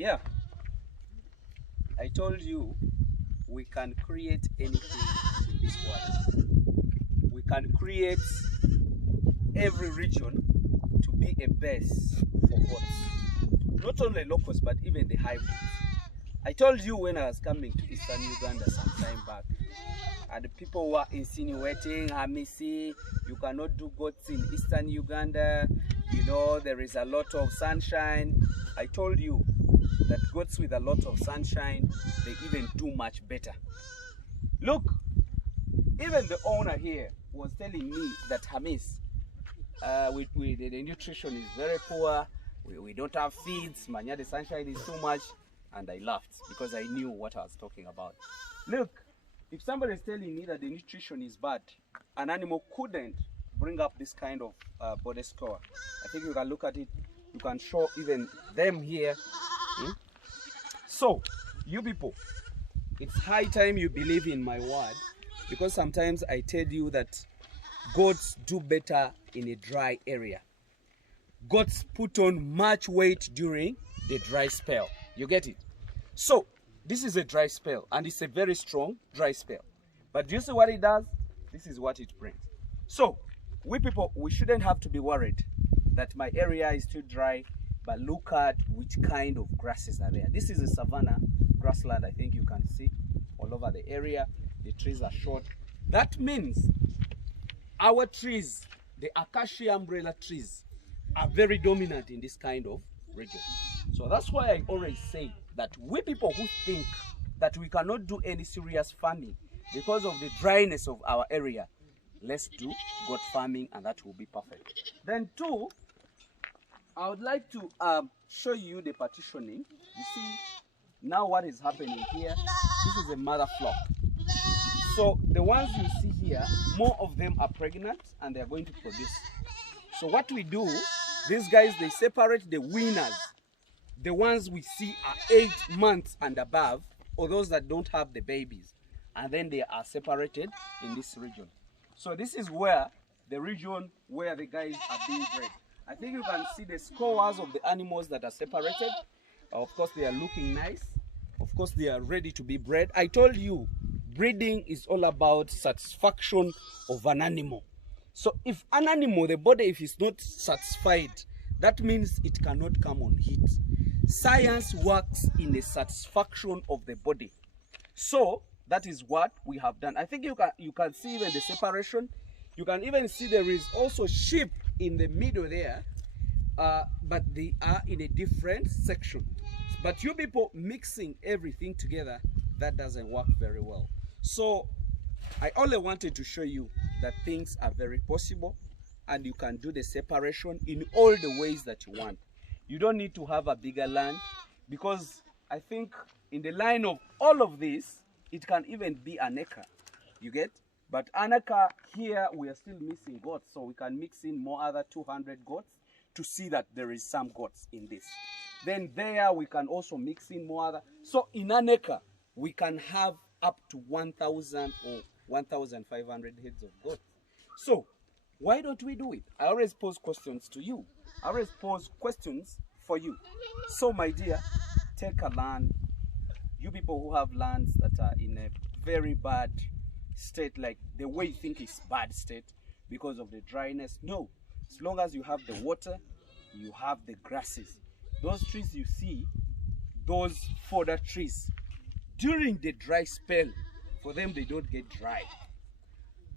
Yeah, I told you we can create anything in this world. We can create every region to be a base for goats. Not only locals, but even the hybrids. I told you when I was coming to Eastern Uganda some time back, and the people were insinuating, Hamisi, you cannot do goats in Eastern Uganda. You know, there is a lot of sunshine. I told you that goats with a lot of sunshine, they even do much better. Look, even the owner here was telling me that Hamis, the nutrition is very poor. We don't have feeds. Manya, the sunshine is too much. And I laughed because I knew what I was talking about. Look, if somebody is telling me that the nutrition is bad, an animal couldn't bring up this kind of body score. I think you can look at it. You can show even them here. So, you people, it's high time you believe in my word, because sometimes I tell you that goats do better in a dry area. Goats put on much weight during the dry spell. You get it? So, this is a dry spell, and it's a very strong dry spell. But do you see what it does? This is what it brings. So, we people, we shouldn't have to be worried that my area is too dry, but look at which kind of grasses are there. This is a savanna grassland, I think you can see all over the area. The trees are short. That means our trees, the acacia umbrella trees, are very dominant in this kind of region. So that's why I always say that we people who think that we cannot do any serious farming because of the dryness of our area, let's do goat farming, and that will be perfect. Then two, I would like to show you the partitioning. You see now what is happening here. This is a mother flock. So the ones you see here, more of them are pregnant and they are going to produce. So what we do, these guys, they separate the winners. The ones we see are 8 months and above, or those that don't have the babies. And then they are separated in this region. So this is where the region where the guys are being bred. I think you can see the scores of the animals that are separated. Of course, they are looking nice. Of course, they are ready to be bred. I told you, breeding is all about satisfaction of an animal. So if an animal, the body, if it's not satisfied, that means it cannot come on heat. Science works in the satisfaction of the body. So that is what we have done. I think you can see even the separation. You can even see there is also sheep in the middle there, but they are in a different section. But you people mixing everything together, that doesn't work very well. So I only wanted to show you that things are very possible, and you can do the separation in all the ways that you want. You don't need to have a bigger land, because I think in the line of all of this, it can even be an acre. You get? But an acre here, we are still missing goats, so we can mix in more other 200 goats to see that there is some goats in this. Then there we can also mix in more other. So in an acre, we can have up to 1,000 or 1,500 heads of goats. So why don't we do it? I always pose questions to you. I always pose questions for you. So my dear, take a land. You people who have lands that are in a very bad state, like the way you think is bad state because of the dryness. No, as long as you have the water, you have the grasses. Those trees you see, those fodder trees, during the dry spell, for them they don't get dry.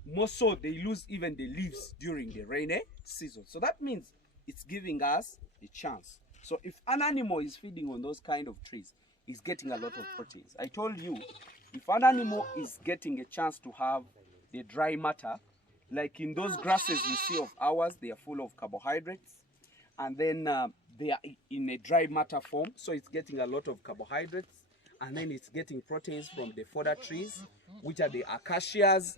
More so, they lose even the leaves during the rainy season. So that means it's giving us a chance. So if an animal is feeding on those kind of trees, it's getting a lot of proteins. I told you, if an animal is getting a chance to have the dry matter, like in those grasses you see of ours, they are full of carbohydrates, and then they are in a dry matter form, so it's getting a lot of carbohydrates, and then it's getting proteins from the fodder trees, which are the acacias.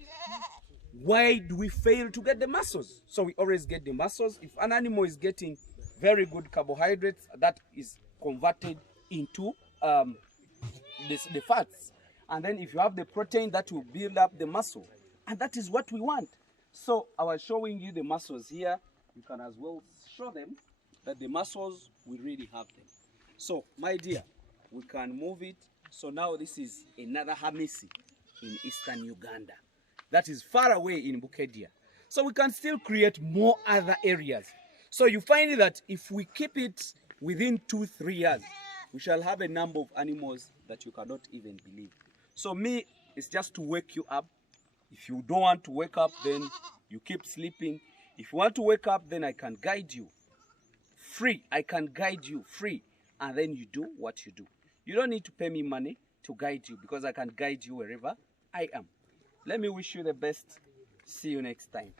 Why do we fail to get the muscles? So we always get the muscles. If an animal is getting very good carbohydrates, that is converted into the fats. And then if you have the protein, that will build up the muscle. And that is what we want. So I was showing you the muscles here. You can as well show them that the muscles, we really have them. So my dear, we can move it. So now this is another Hamisi in eastern Uganda. That is far away in Bukedia. So we can still create more other areas. So you find that if we keep it within 2-3 years, we shall have a number of animals that you cannot even believe. So me, it's just to wake you up. If you don't want to wake up, then you keep sleeping. If you want to wake up, then I can guide you free. I can guide you free. And then you do what you do. You don't need to pay me money to guide you, because I can guide you wherever I am. Let me wish you the best. See you next time.